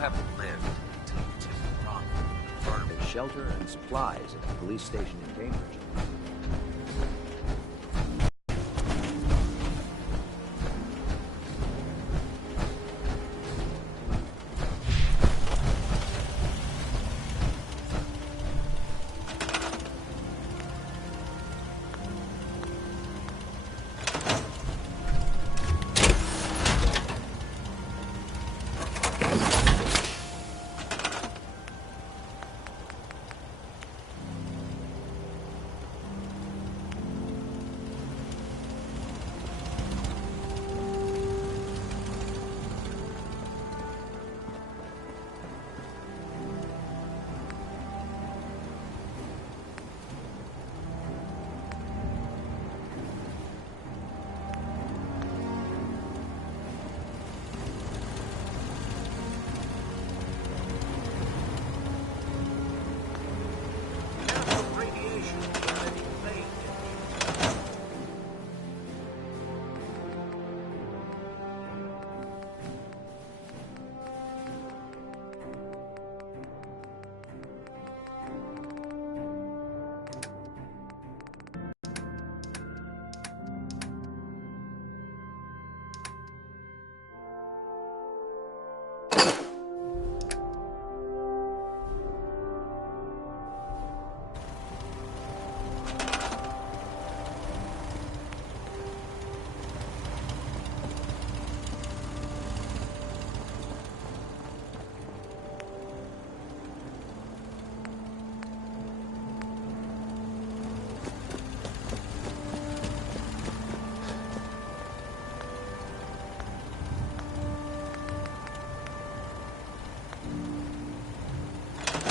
haven't lived until Tim Rock. There's shelter and supplies at the police station in Cambridge.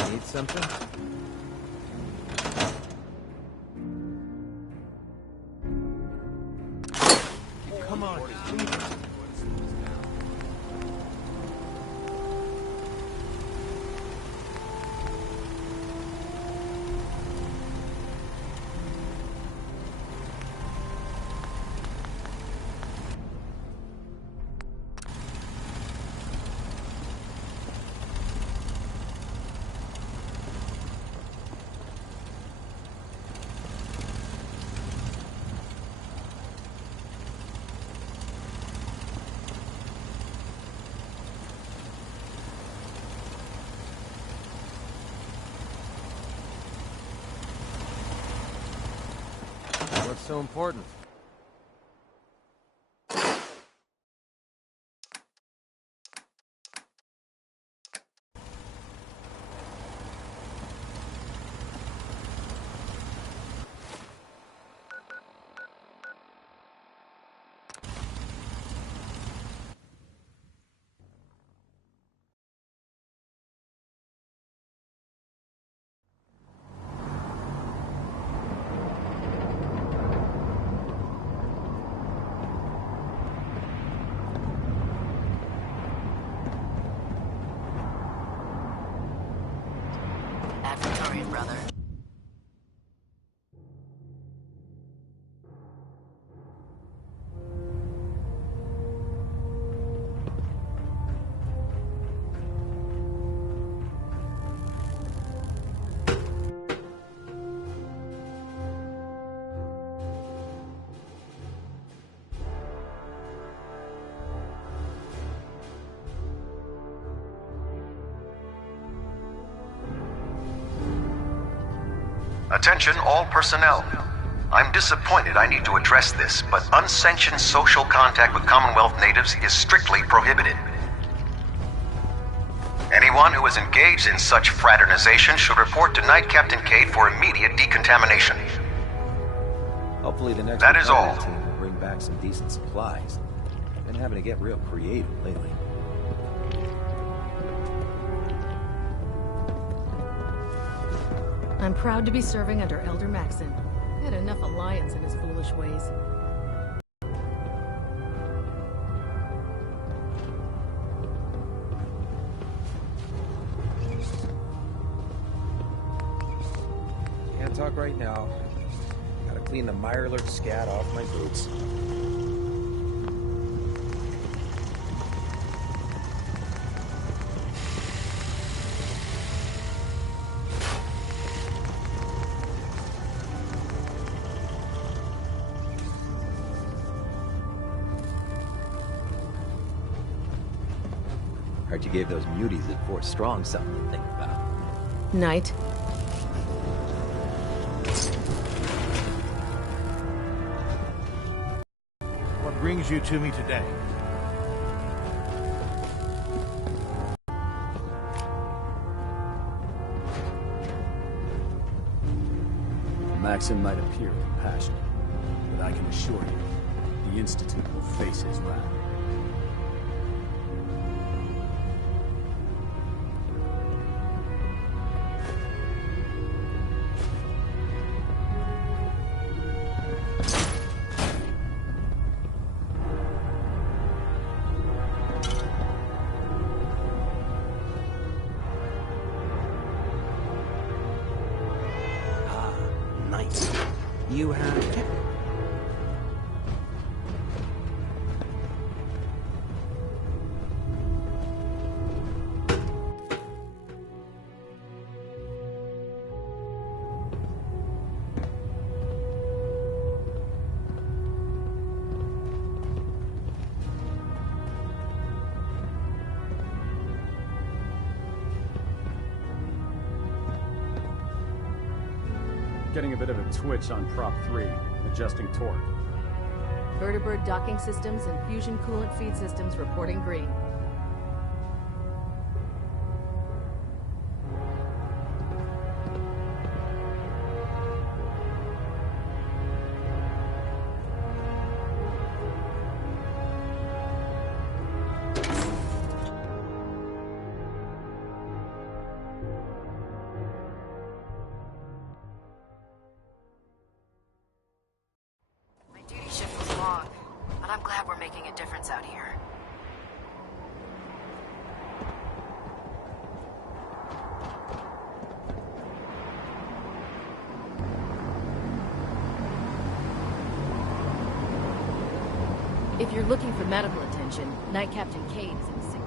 Need something? Come on, leave it. What's so important? Victorian, brother. Attention all personnel. I'm disappointed I need to address this, but unsanctioned social contact with Commonwealth natives is strictly prohibited. Anyone who is engaged in such fraternization should report to Knight Captain Cade for immediate decontamination. Hopefully the next That is all. recovery team will bring back some decent supplies. Been having to get real creative lately. I'm proud to be serving under Elder Maxon. Had enough alliance in his foolish ways. Can't talk right now. Gotta clean the Mirelurk scat off my boots. Heard you gave those muties at Fort Strong something to think about. Knight. What brings you to me today? Maxim might appear compassionate, but I can assure you, the Institute will face his wrath. Nice. You have... Getting a bit of a twitch on Prop 3, adjusting torque. Vertibird docking systems and fusion coolant feed systems reporting green. My duty shift was long, but I'm glad we're making a difference out here. If you're looking for medical attention, Knight Captain Cade is in sick bay.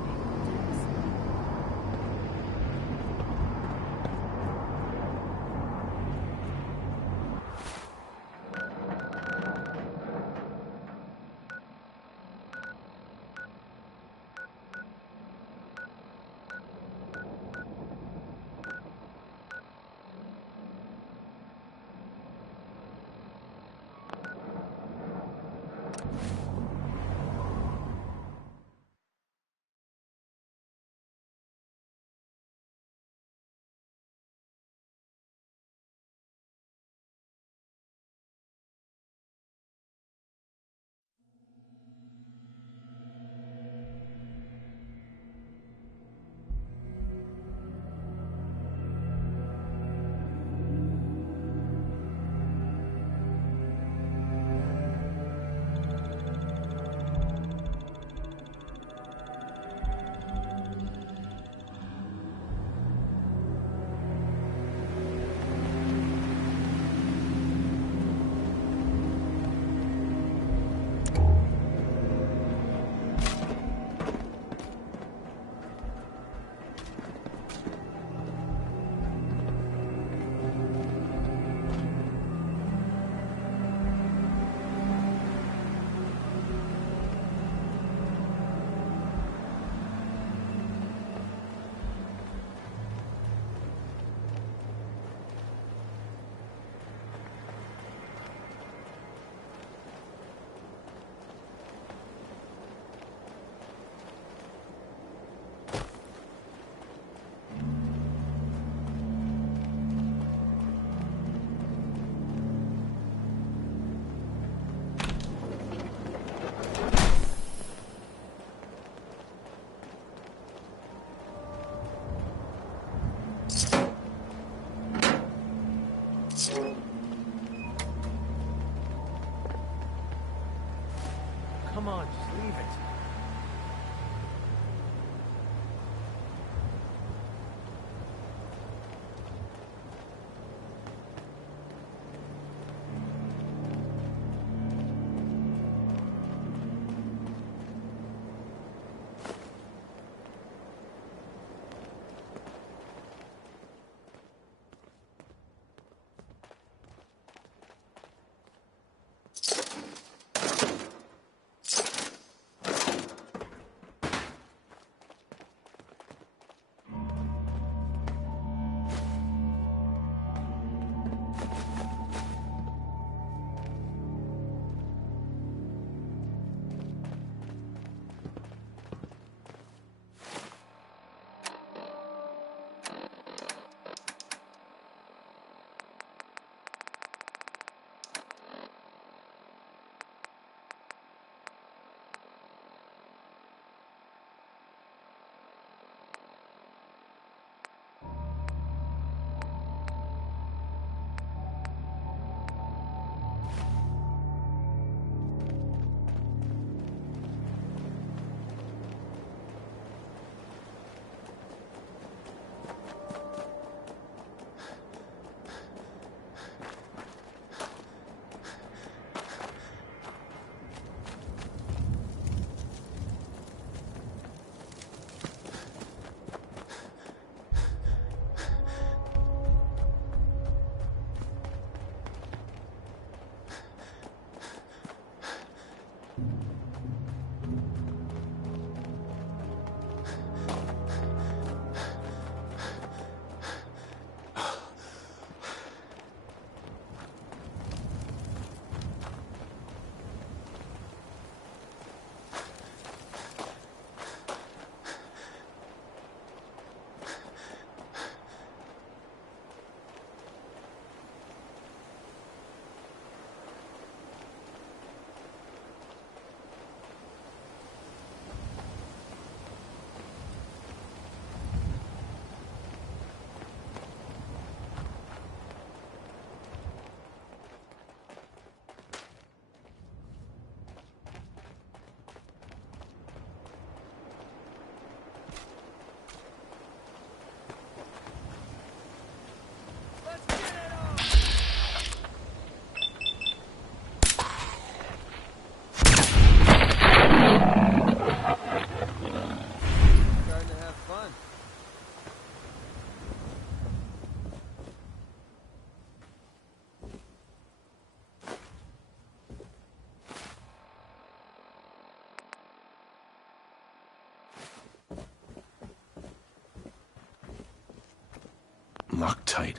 Loctite.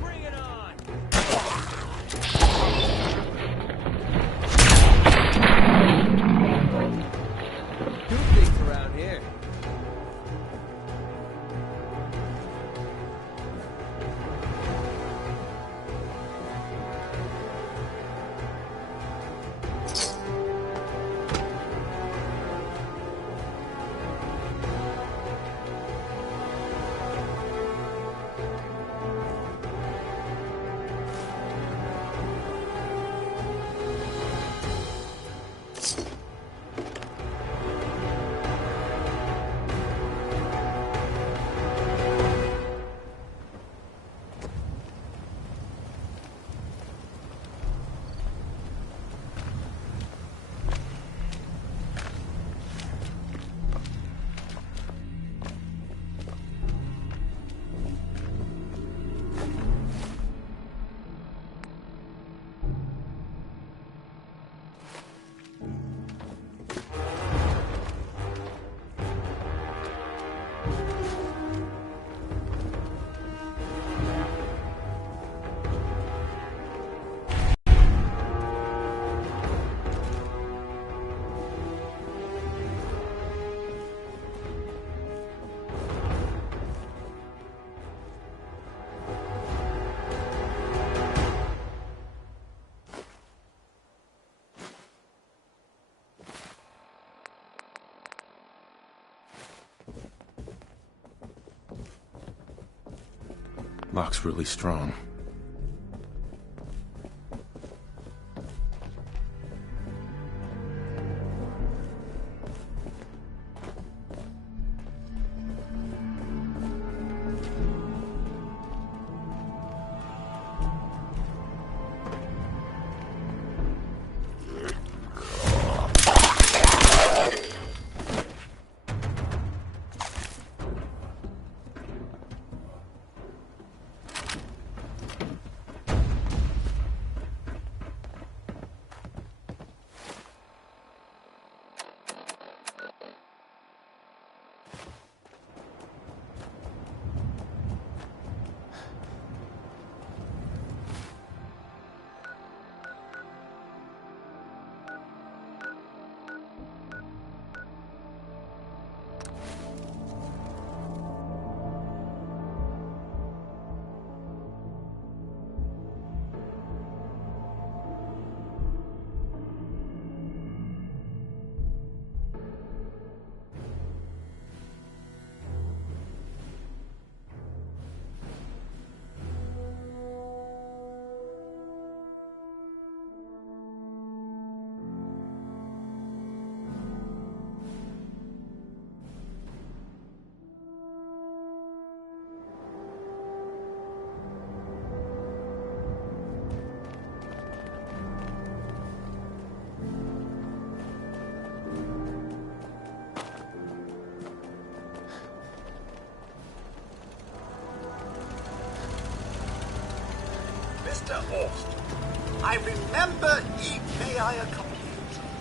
Bring it on! Do things around here. Lock's really strong. Mr. Austin, I remember EKI a couple of years ago.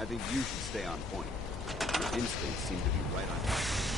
I think you should stay on point. Your instincts seem to be right on track.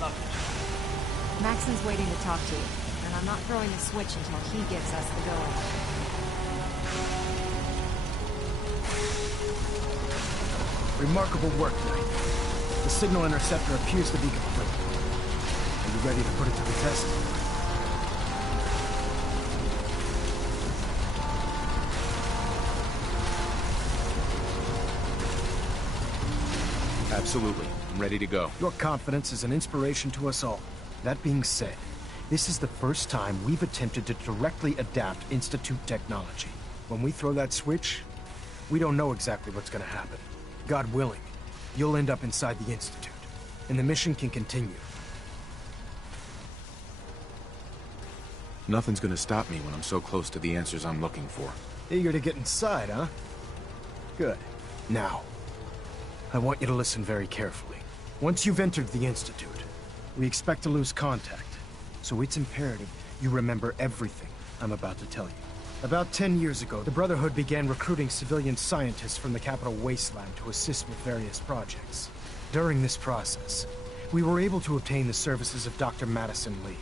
love it. Maxon's waiting to talk to you, and I'm not throwing the switch until he gives us the go. Remarkable work, Knight. The signal interceptor appears to be complete. Are you ready to put it to the test? Absolutely. I'm ready to go. Your confidence is an inspiration to us all. That being said, this is the first time we've attempted to directly adapt Institute technology. When we throw that switch, we don't know exactly what's gonna happen. God willing, you'll end up inside the Institute, and the mission can continue. Nothing's gonna stop me when I'm so close to the answers I'm looking for. Eager to get inside, huh? Good. Now, I want you to listen very carefully. Once you've entered the Institute, we expect to lose contact, so it's imperative you remember everything I'm about to tell you. About 10 years ago, the Brotherhood began recruiting civilian scientists from the Capital Wasteland to assist with various projects. During this process, we were able to obtain the services of Dr. Madison Li,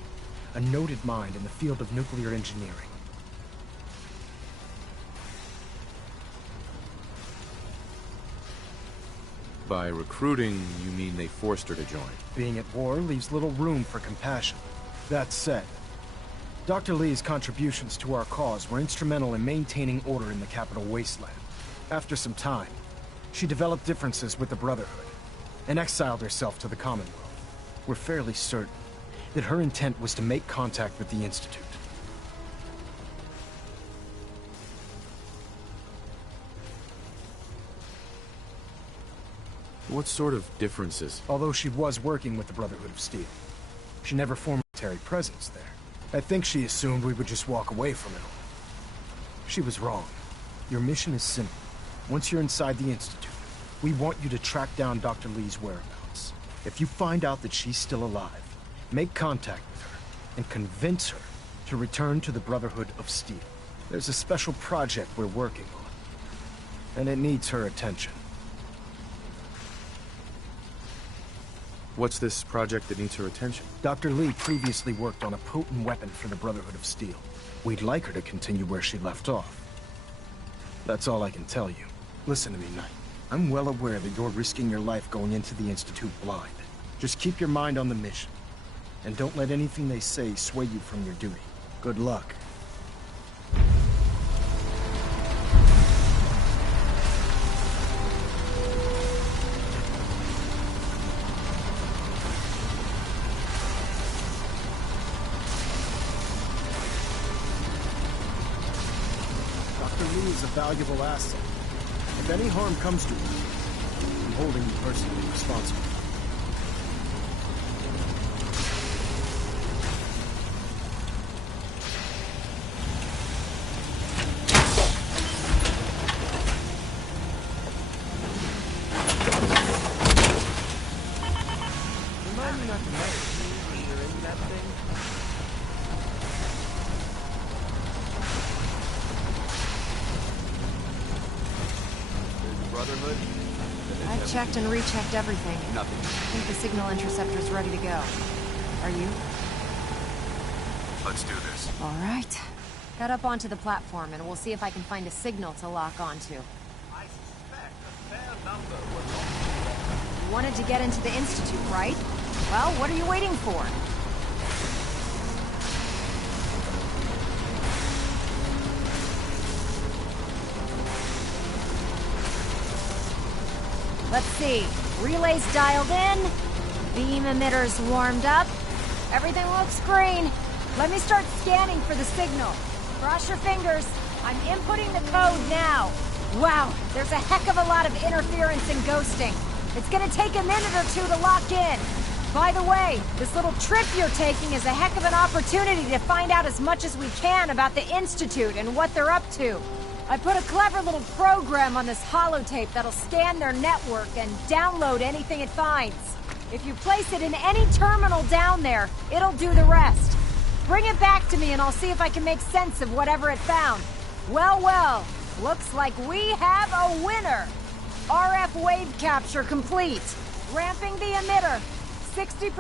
a noted mind in the field of nuclear engineering. By recruiting, you mean they forced her to join? Being at war leaves little room for compassion. That said, Dr. Li's contributions to our cause were instrumental in maintaining order in the Capital Wasteland. After some time, she developed differences with the Brotherhood and exiled herself to the Commonwealth. We're fairly certain that her intent was to make contact with the Institute. What sort of differences? Although she was working with the Brotherhood of Steel, she never formed a military presence there. I think she assumed we would just walk away from it all. She was wrong. Your mission is simple. Once you're inside the Institute, we want you to track down Dr. Li's whereabouts. If you find out that she's still alive, make contact with her and convince her to return to the Brotherhood of Steel. There's a special project we're working on, and it needs her attention. What's this project that needs her attention? Dr. Li previously worked on a potent weapon for the Brotherhood of Steel. We'd like her to continue where she left off. That's all I can tell you. Listen to me, Knight. I'm well aware that you're risking your life going into the Institute blind. Just keep your mind on the mission, and don't let anything they say sway you from your duty. Good luck. Dr. Li is a valuable asset. If any harm comes to her, I'm holding you personally responsible. Remind me not to mess with you when you're in that thing. Brotherhood? I've checked and rechecked everything. Nothing. I think the signal interceptor's ready to go. Are you? Let's do this. All right. Head up onto the platform and we'll see if I can find a signal to lock onto. I suspect a fair number were not. You wanted to get into the Institute, right? Well, what are you waiting for? Let's see. Relays dialed in. Beam emitters warmed up. Everything looks green. Let me start scanning for the signal. Cross your fingers. I'm inputting the code now. Wow, there's a heck of a lot of interference and ghosting. It's gonna take a minute or two to lock in. By the way, this little trip you're taking is a heck of an opportunity to find out as much as we can about the Institute and what they're up to. I put a clever little program on this holotape that'll scan their network and download anything it finds. If you place it in any terminal down there, it'll do the rest. Bring it back to me and I'll see if I can make sense of whatever it found. Well, well, looks like we have a winner. RF wave capture complete. Ramping the emitter. 60%,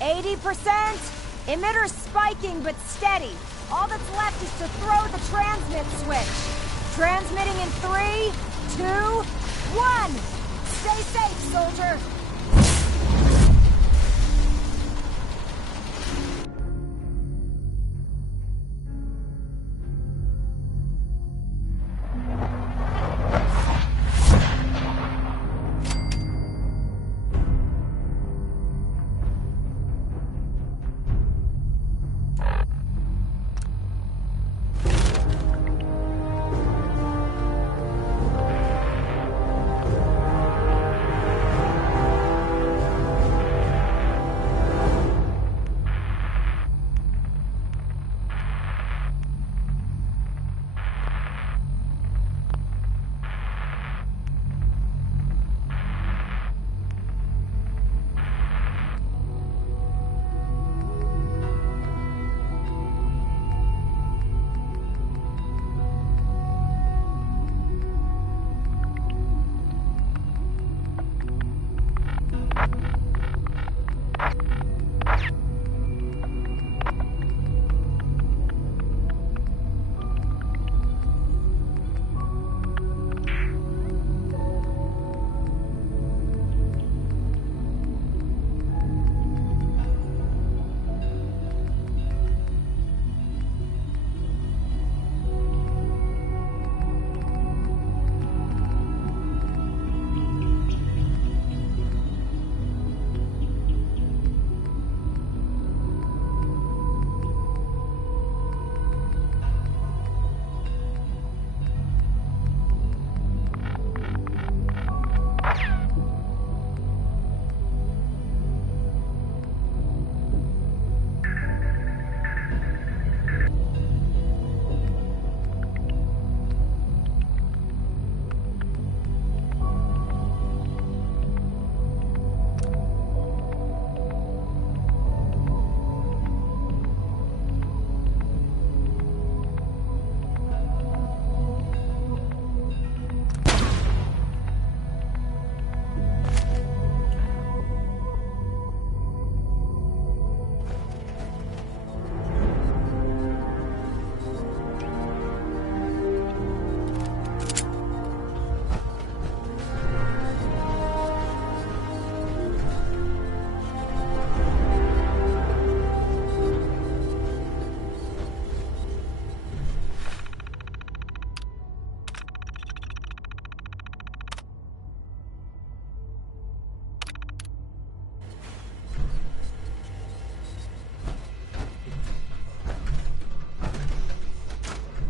80%. Emitter's spiking but steady. All that's left is to throw the transmit switch. Transmitting in 3, 2, 1. Stay safe, soldier.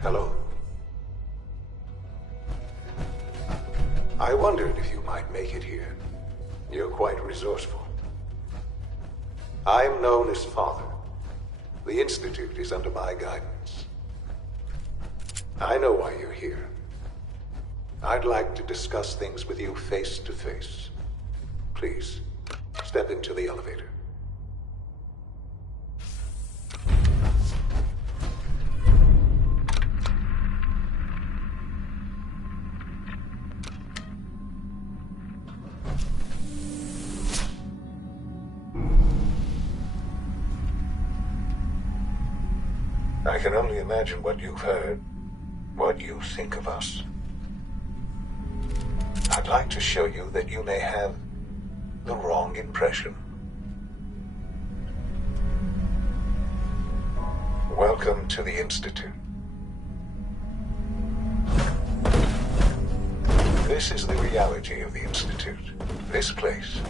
Hello. I wondered if you might make it here. You're quite resourceful. I'm known as Father. The Institute is under my guidance. I know why you're here. I'd like to discuss things with you face to face. Please, step into the elevator. I can only imagine what you've heard, what you think of us. I'd like to show you that you may have the wrong impression. Welcome to the Institute. This is the reality of the Institute. This place,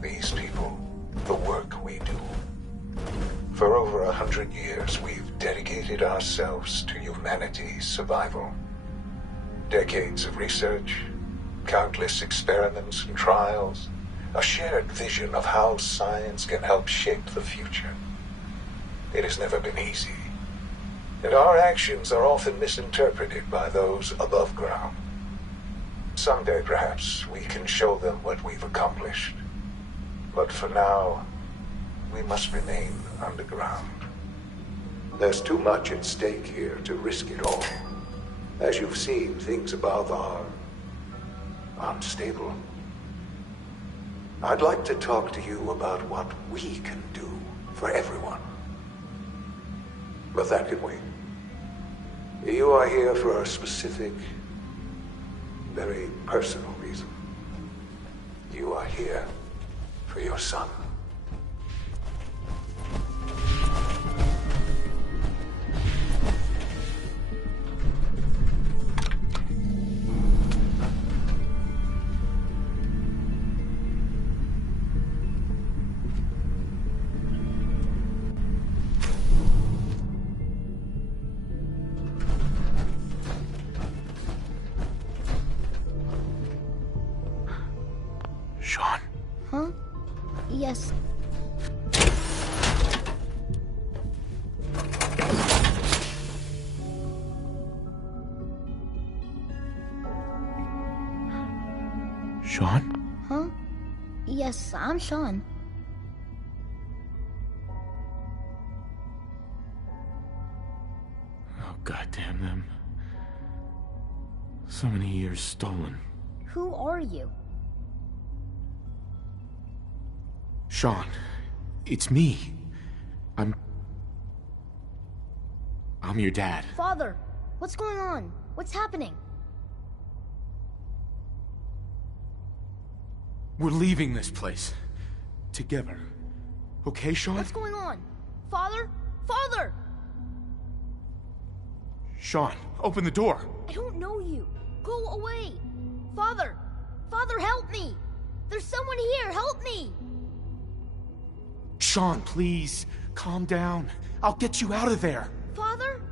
these people, the work we do. For over 100 years, we've dedicated ourselves to humanity's survival. Decades of research, countless experiments and trials, a shared vision of how science can help shape the future. It has never been easy, and our actions are often misinterpreted by those above ground. Someday, perhaps, we can show them what we've accomplished. But for now, we must remain underground. There's too much at stake here to risk it all. As you've seen, things above are unstable. I'd like to talk to you about what we can do for everyone. But that can wait. You are here for a specific, very personal reason. You are here for your son. Sean? Huh? Yes. Sean? Huh? Yes, I'm Sean. Oh, goddamn them. So many years stolen. Who are you? Sean, it's me. I'm your dad. Father, what's going on? What's happening? We're leaving this place. Together. Okay, Sean? What's going on? Father? Father! Sean, open the door. I don't know you. Go away. Father! Father, help me! There's someone here, help me! Sean, please. Calm down. I'll get you out of there. Father?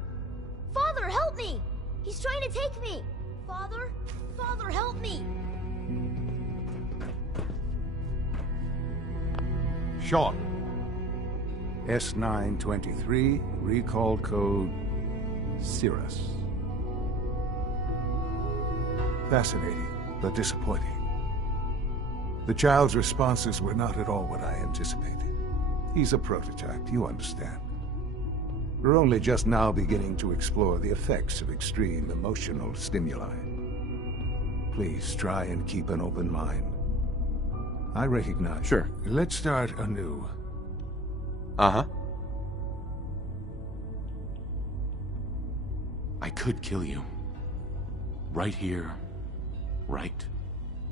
Father, help me! He's trying to take me! Father? Father, help me! Sean. S923, recall code Cirrus. Fascinating, but disappointing. The child's responses were not at all what I anticipated. He's a prototype, you understand. We're only just now beginning to explore the effects of extreme emotional stimuli. Please try and keep an open mind. I recognize. Sure. Let's start anew. Uh-huh. I could kill you. Right here. Right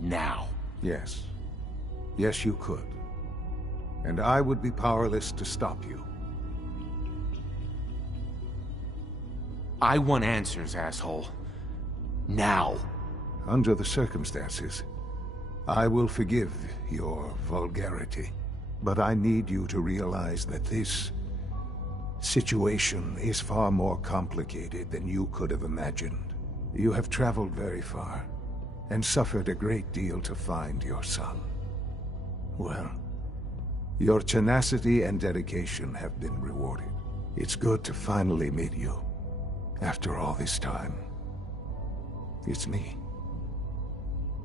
now. Yes. Yes, you could. And I would be powerless to stop you. I want answers, asshole. Now. Under the circumstances, I will forgive your vulgarity. But I need you to realize that this situation is far more complicated than you could have imagined. You have traveled very far, and suffered a great deal to find your son. Well, your tenacity and dedication have been rewarded. It's good to finally meet you, after all this time. It's me.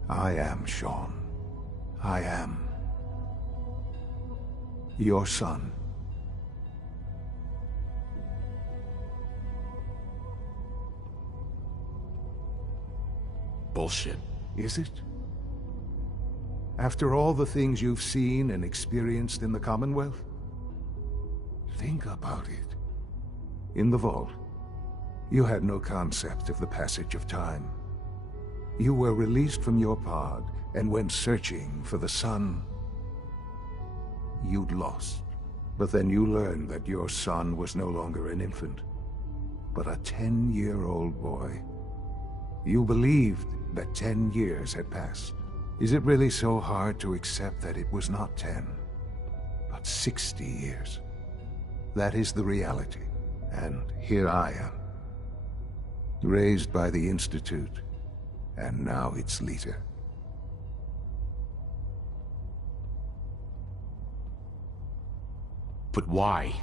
I am Sean. I am your son. Bullshit. Is it? After all the things you've seen and experienced in the Commonwealth? Think about it. In the vault, you had no concept of the passage of time. You were released from your pod and went searching for the son you'd lost. But then you learned that your son was no longer an infant, but a 10-year-old boy. You believed that 10 years had passed. Is it really so hard to accept that it was not 10, but 60 years? That is the reality, and here I am. Raised by the Institute, and now its leader. But why?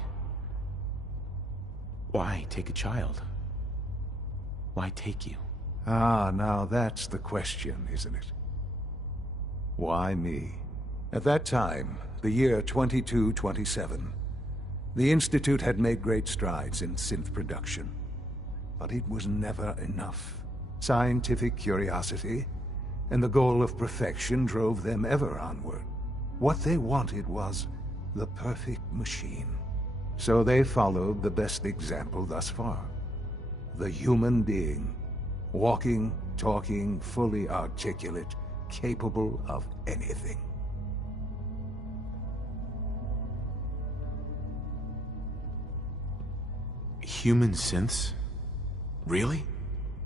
Why take a child? Why take you? Ah, now that's the question, isn't it? Why me? At that time, the year 2227, the Institute had made great strides in synth production. But it was never enough. Scientific curiosity and the goal of perfection drove them ever onward. What they wanted was the perfect machine. So they followed the best example thus far. The human being. Walking, talking, fully articulate, capable of anything. Human synths? Really?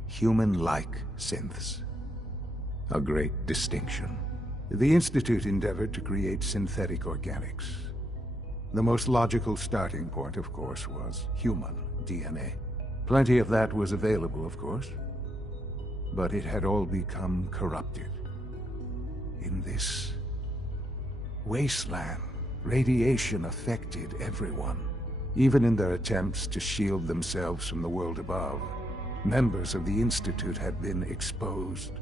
Human-like synths. A great distinction. The Institute endeavored to create synthetic organics. The most logical starting point, of course, was human DNA. Plenty of that was available, of course. But it had all become corrupted. In this wasteland, radiation affected everyone. Even in their attempts to shield themselves from the world above, members of the Institute had been exposed.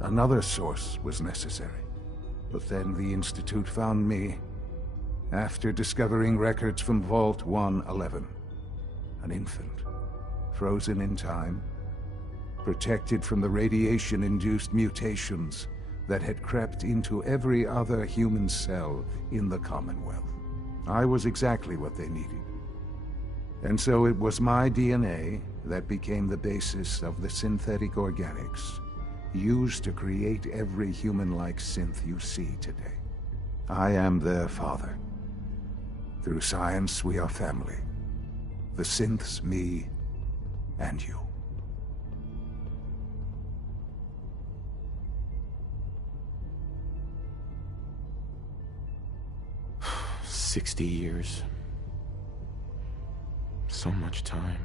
Another source was necessary. But then the Institute found me, after discovering records from Vault 111. An infant, frozen in time, protected from the radiation-induced mutations that had crept into every other human cell in the Commonwealth. I was exactly what they needed. And so it was my DNA that became the basis of the synthetic organics used to create every human-like synth you see today. I am their father. Through science, we are family. The synths, me, and you. 60 years. So much time.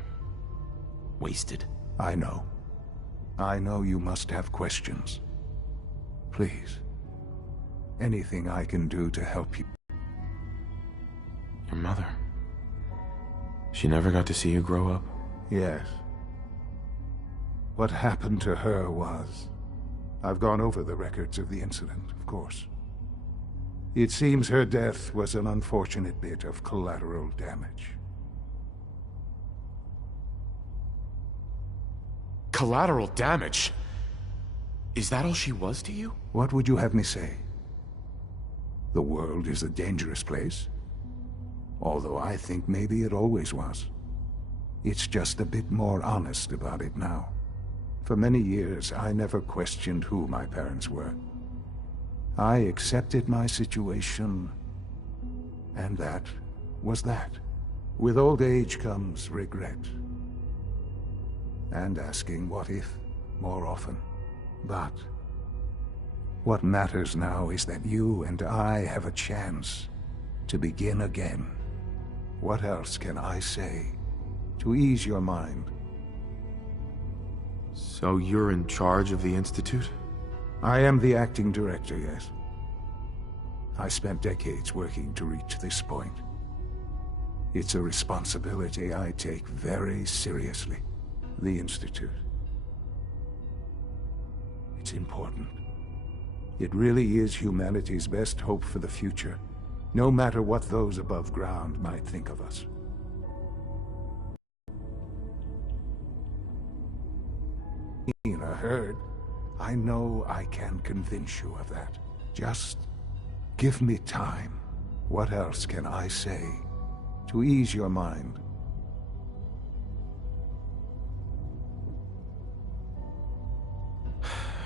Wasted. I know. I know you must have questions. Please. Anything I can do to help you. Your mother. She never got to see you grow up? Yes. What happened to her was... I've gone over the records of the incident, of course. It seems her death was an unfortunate bit of collateral damage. Collateral damage? Is that all she was to you? What would you have me say? The world is a dangerous place. Although I think maybe it always was. It's just a bit more honest about it now. For many years, I never questioned who my parents were. I accepted my situation, and that was that. With old age comes regret. And asking what if more often. But what matters now is that you and I have a chance to begin again. What else can I say to ease your mind? So you're in charge of the Institute? I am the acting director, yes. I spent decades working to reach this point. It's a responsibility I take very seriously. The Institute. It's important. It really is humanity's best hope for the future, no matter what those above ground might think of us. In a herd, I know I can convince you of that. Just give me time. What else can I say to ease your mind?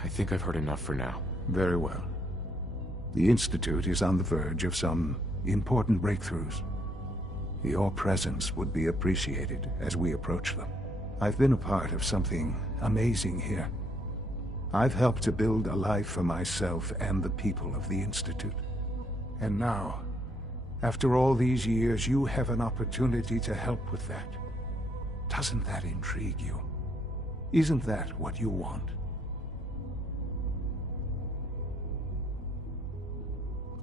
I think I've heard enough for now. Very well. The Institute is on the verge of some important breakthroughs. Your presence would be appreciated as we approach them. I've been a part of something amazing here. I've helped to build a life for myself and the people of the Institute. And now, after all these years, you have an opportunity to help with that. Doesn't that intrigue you? Isn't that what you want?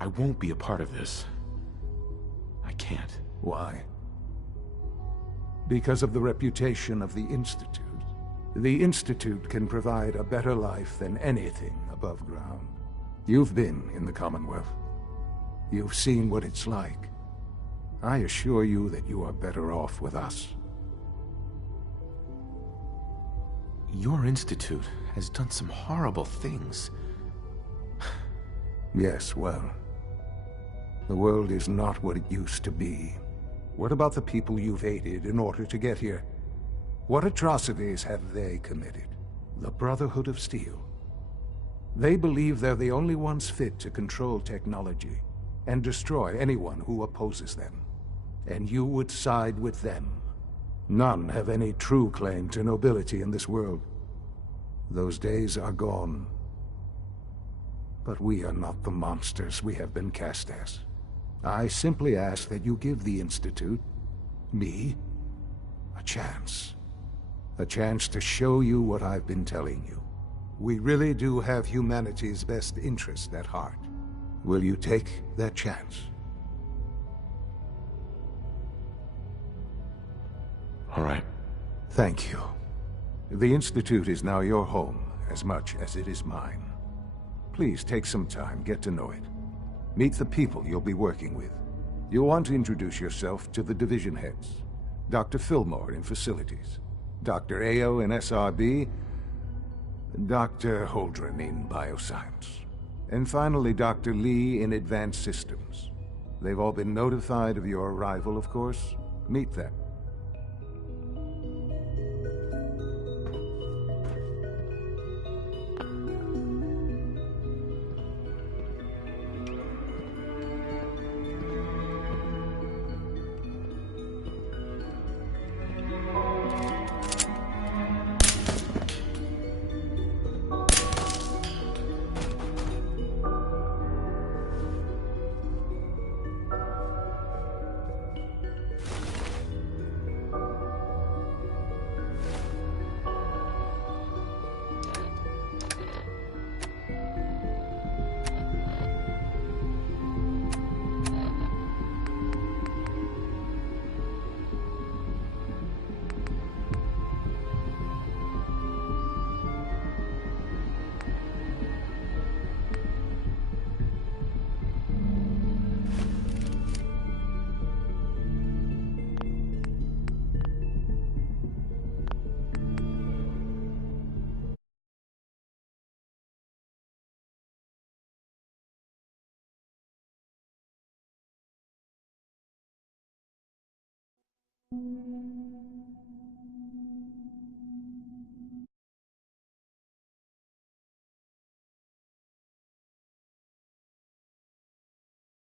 I won't be a part of this. I can't. Why? Because of the reputation of the Institute. The Institute can provide a better life than anything above ground. You've been in the Commonwealth. You've seen what it's like. I assure you that you are better off with us. Your Institute has done some horrible things. Yes, well, The world is not what it used to be. What about the people you've aided in order to get here? What atrocities have they committed? The Brotherhood of Steel. They believe they're the only ones fit to control technology and destroy anyone who opposes them. And you would side with them. None have any true claim to nobility in this world. Those days are gone. But we are not the monsters we have been cast as. I simply ask that you give the Institute, me, a chance. A chance to show you what I've been telling you. We really do have humanity's best interest at heart. Will you take that chance? All right. Thank you. The Institute is now your home, as much as it is mine. Please take some time, get to know it. Meet the people you'll be working with. You'll want to introduce yourself to the division heads. Dr. Fillmore in Facilities, Dr. Ayo in SRB, Dr. Holdren in Bioscience, and finally Dr. Lee in Advanced Systems. They've all been notified of your arrival, of course. Meet them.